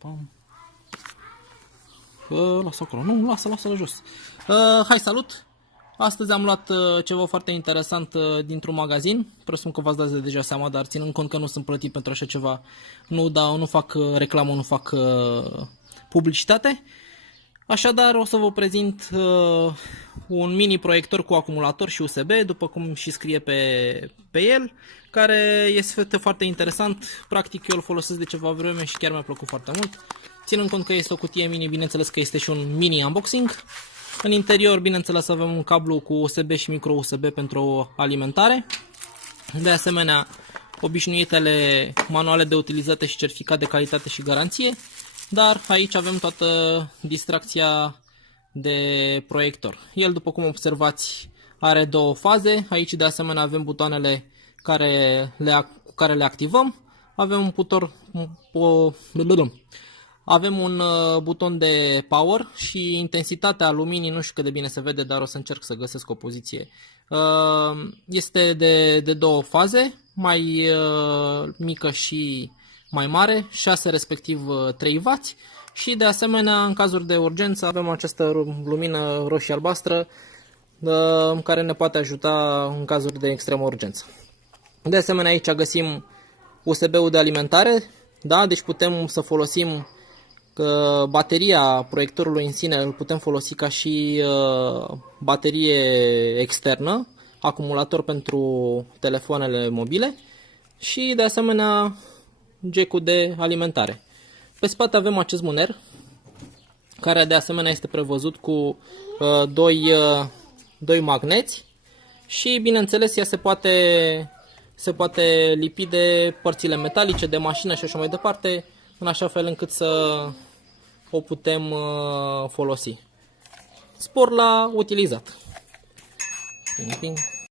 pam. Lasă acolo, nu, lasă-l jos. Hai, salut! Astăzi am luat ceva foarte interesant dintr-un magazin. Presupun că v-ați dat deja seama, dar ținând cont că nu sunt plătit pentru așa ceva, nu fac reclamă, nu fac publicitate. Așadar, o să vă prezint un mini proiector cu acumulator și USB, după cum și scrie pe el, care este foarte interesant. Practic, eu îl folosesc de ceva vreme și chiar mi-a plăcut foarte mult. Ținând cont că este o cutie mini, bineînțeles că este și un mini unboxing. În interior, bineînțeles, avem un cablu cu USB și micro USB pentru alimentare. De asemenea, obișnuitele manuale de utilizare și certificat de calitate și garanție. Dar aici avem toată distracția de proiector. El, după cum observați, are două faze. Aici, de asemenea, avem butoanele cu care le activăm. Avem un buton de power și intensitatea luminii, nu știu cât de bine se vede, dar o să încerc să găsesc o poziție. Este de două faze, mai mică și mai mare, 6 respectiv 3W și de asemenea în cazuri de urgență avem această lumină roșie-albastră care ne poate ajuta în cazuri de extremă urgență. De asemenea aici găsim USB-ul de alimentare, da? Deci putem să folosim bateria proiectorului în sine, îl putem folosi ca și baterie externă, acumulator pentru telefoanele mobile și de asemenea jack-ul de alimentare. Pe spate avem acest mâner, care de asemenea este prevăzut cu doi magneți și bineînțeles ea se poate lipi de părțile metalice, de mașină și așa mai departe, în așa fel încât să o putem folosi. Spor la utilizat. Ping, ping.